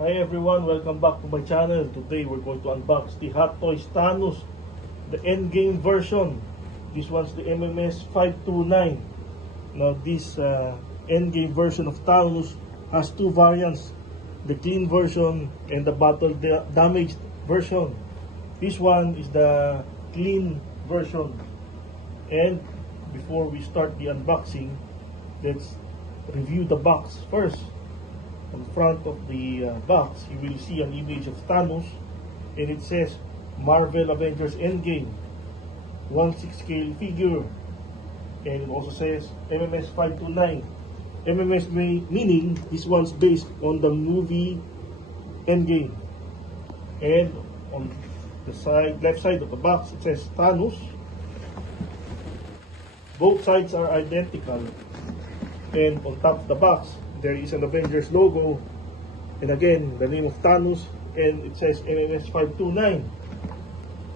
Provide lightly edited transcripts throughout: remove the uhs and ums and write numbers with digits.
Hi everyone, welcome back to my channel. Today we're going to unbox the Hot Toys Thanos, the Endgame version. This one's the MMS 529. Now this Endgame version of Thanos has two variants, the clean version and the battle damaged version. This one is the clean version. And before we start the unboxing, let's review the box first. On front of the box, you will see an image of Thanos, and it says Marvel Avengers Endgame 1/6 scale figure, and it also says MMS 529. MMS meaning this one's based on the movie Endgame. And on the left side of the box, it says Thanos. Both sides are identical, and on top of the box there is an Avengers logo, and again the name of Thanos, and it says MMS 529.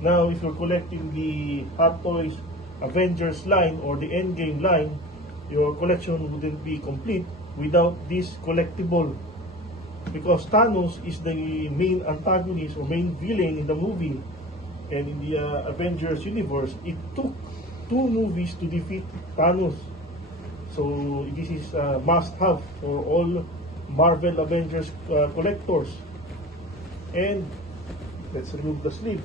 Now if you're collecting the Hot Toys Avengers line or the Endgame line, your collection wouldn't be complete without this collectible, because Thanos is the main antagonist or main villain in the movie, and in the Avengers universe it took 2 movies to defeat Thanos. So this is a must-have for all Marvel Avengers collectors. And let's remove the sleeve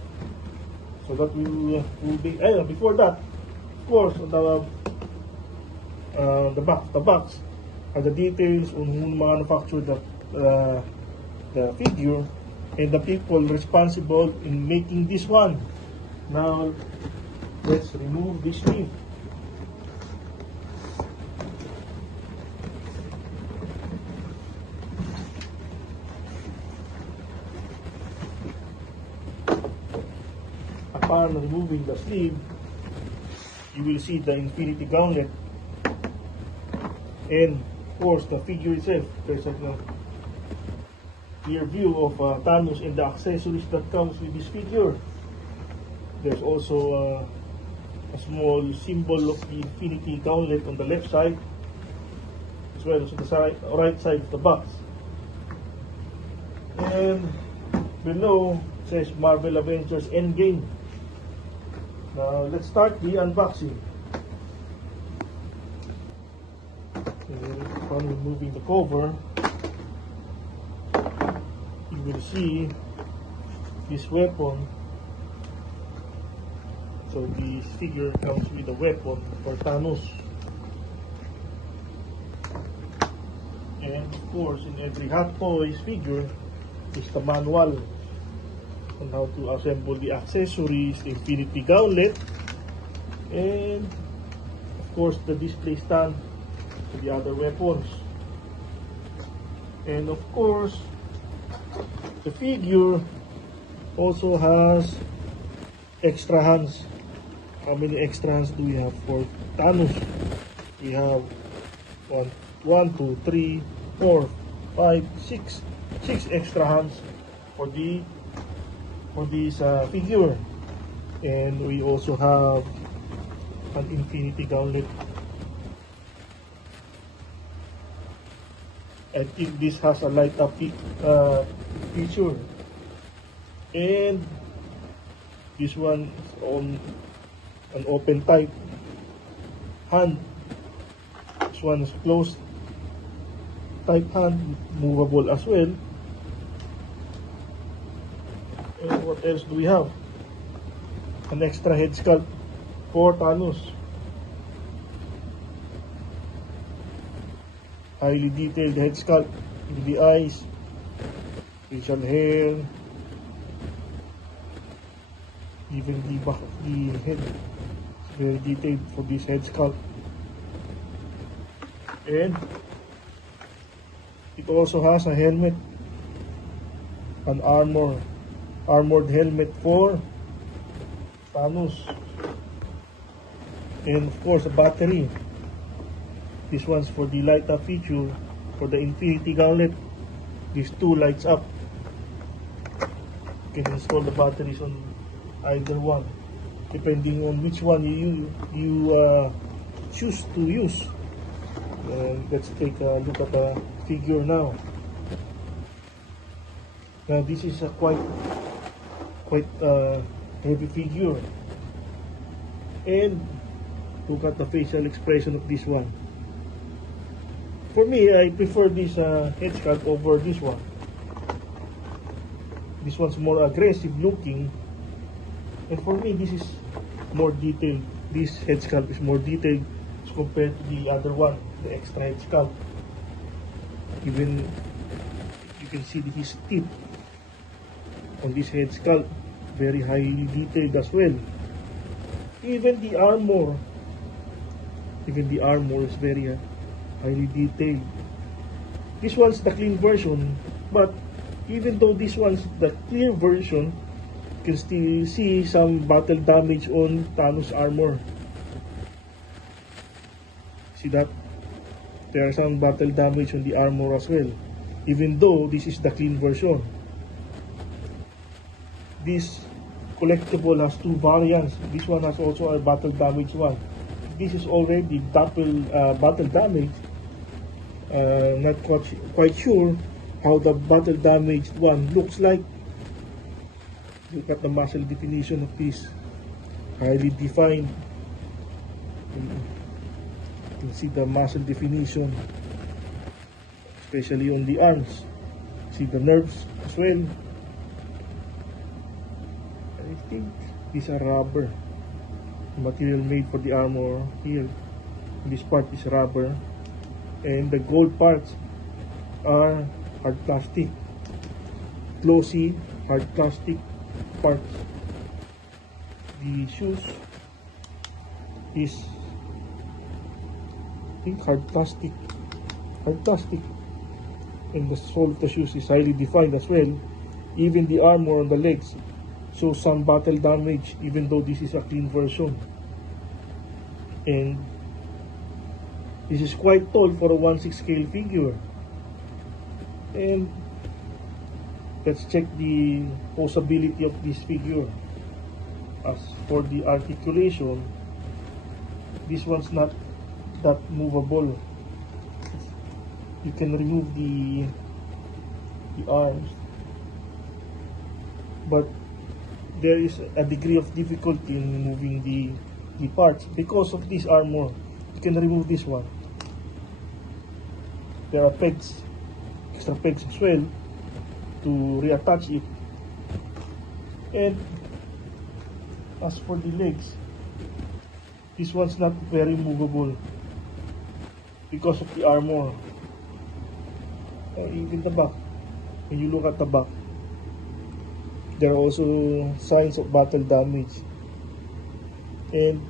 so that we will be. Before that, of course, on the box are the details on who manufactured the figure and the people responsible in making this one. Now let's remove the sleeve. Upon removing the sleeve, you will see the Infinity Gauntlet, and of course the figure itself. There's a clear view of Thanos and the accessories that comes with this figure. There's also a small symbol of the Infinity Gauntlet on the left side, as well as on the right side of the box. And below it says Marvel Avengers Endgame. Now let's start the unboxing. Upon removing the cover, you will see this weapon. So this figure comes with a weapon for Thanos. And of course, in every Hot Toys figure is the manual on how to assemble the accessories, the Infinity Gauntlet, and of course the display stand for the other weapons. And of course, the figure also has extra hands. How many extra hands do we have for Thanos? We have 1, 2, 3, 4, 5, 6 extra hands for this figure. And we also have an Infinity Gauntlet. I think this has a light up feature, and this one is on an open type hand. This one is closed type hand, movable as well. And what else do we have? An extra head sculpt for Thanos. Highly detailed head sculpt with the eyes, facial hair, even the back of the head. It's very detailed for this head sculpt. And it also has a helmet, an armored helmet for Thanos, and of course a battery. This one's for the light up feature for the Infinity Gauntlet. These 2 lights up. You can install the batteries on either one, depending on which one you choose to use. Let's take a look at the figure now. Now this is a quite heavy figure, and look at the facial expression of this one. For me, I prefer this head sculpt over this one. This one's more aggressive looking, and for me this is more detailed. This head sculpt is more detailed as compared to the other one, the extra head sculpt. Even you can see his teeth on this head sculpt, very highly detailed as well. Even the armor is very highly detailed. This one's the clean version, but even though this one's the clear version, you can still see some battle damage on Thanos armor. See that? There are some battle damage on the armor as well, even though this is the clean version. This collectible has two variants. This one has also a battle damage one. This is already double battle damage. Not quite sure how the battle damaged one looks like. Look at the muscle definition of this, highly defined. You can see the muscle definition, especially on the arms. See the nerves as well. I think these are rubber. The material made for the armor here, this part is rubber, and the gold parts are hard plastic, glossy hard plastic parts. The shoes is, I think, hard plastic, and the sole of the shoes is highly defined as well. Even the armor on the legs shows some battle damage, even though this is a clean version. And this is quite tall for a 1/6 scale figure. And let's check the posability of this figure. As for the articulation, this one's not that movable. You can remove the arms, but there is a degree of difficulty in removing the parts because of this armor. You can remove this one. There are pegs, extra pegs as well, to reattach it. And as for the legs, this one's not very movable because of the armor. Even the back, when you look at the back, there are also signs of battle damage, and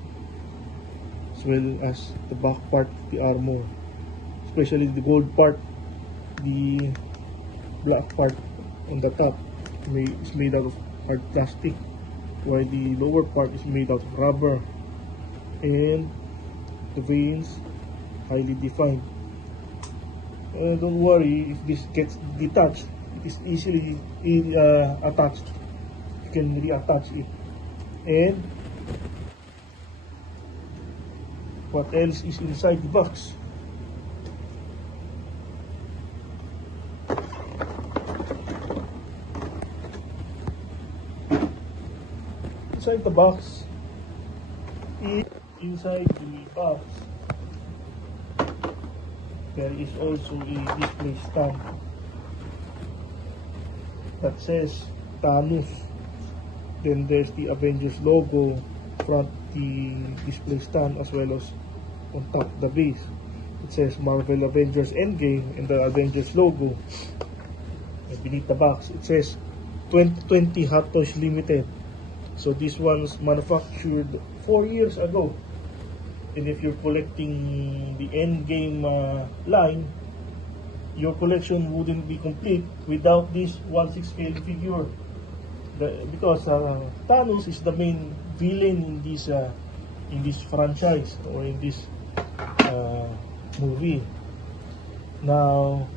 as well as the back part of the armor, especially the gold part. The black part on the top is made out of hard plastic, while the lower part is made out of rubber, and the veins highly defined. Don't worry if this gets detached, it is easily attached. You can reattach it. And what else is inside the box? Inside the box, there is also a display stand that says Thanos. Then there's the Avengers logo front the display stand, as well as on top the base. It says Marvel Avengers Endgame and the Avengers logo. And beneath the box it says 2020 Hot Toys Limited. So this one's manufactured 4 years ago. And if you're collecting the Endgame line, your collection wouldn't be complete without this 1/6 scale figure. Because Thanos is the main villain in this franchise, or in this movie. Now,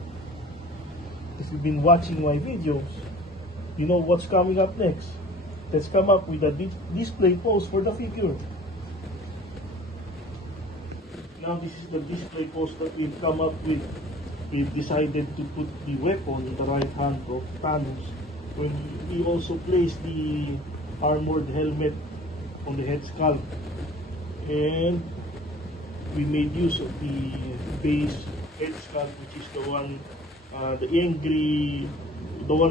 if you've been watching my videos, you know what's coming up next. Let's come up with a display pose for the figure. Now this is the display pose that we've come up with. We've decided to put the weapon in the right hand of Thanos, when we also place the armored helmet on the head sculpt, and we made use of the base head sculpt, which is the one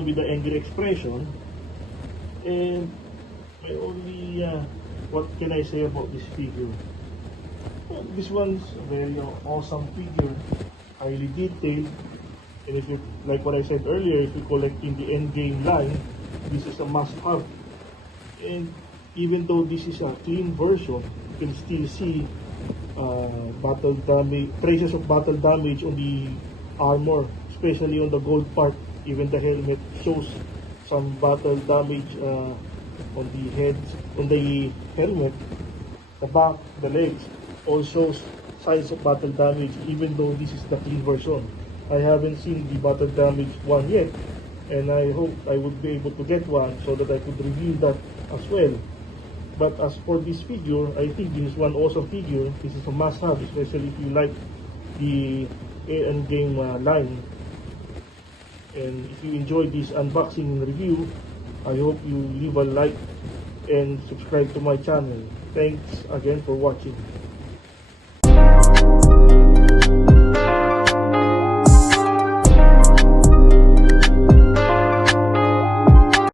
with the angry expression. And my only what can I say about this figure? Well, this one's a very awesome figure, highly detailed. And if you, like what I said earlier, if you collect in the Endgame line, this is a must-have. And even though this is a clean version, you can still see battle damage, traces of battle damage on the armor, especially on the gold part. Even the helmet shows some battle damage on the heads, on the helmet, the back, the legs, all shows signs of battle damage, even though this is the clean version. I haven't seen the battle damage one yet, and I hope I would be able to get one so that I could review that as well. But as for this figure, I think this is one awesome figure. This is a must-have, especially if you like the Endgame line. And if you enjoyed this unboxing review, I hope you leave a like and subscribe to my channel. Thanks again for watching.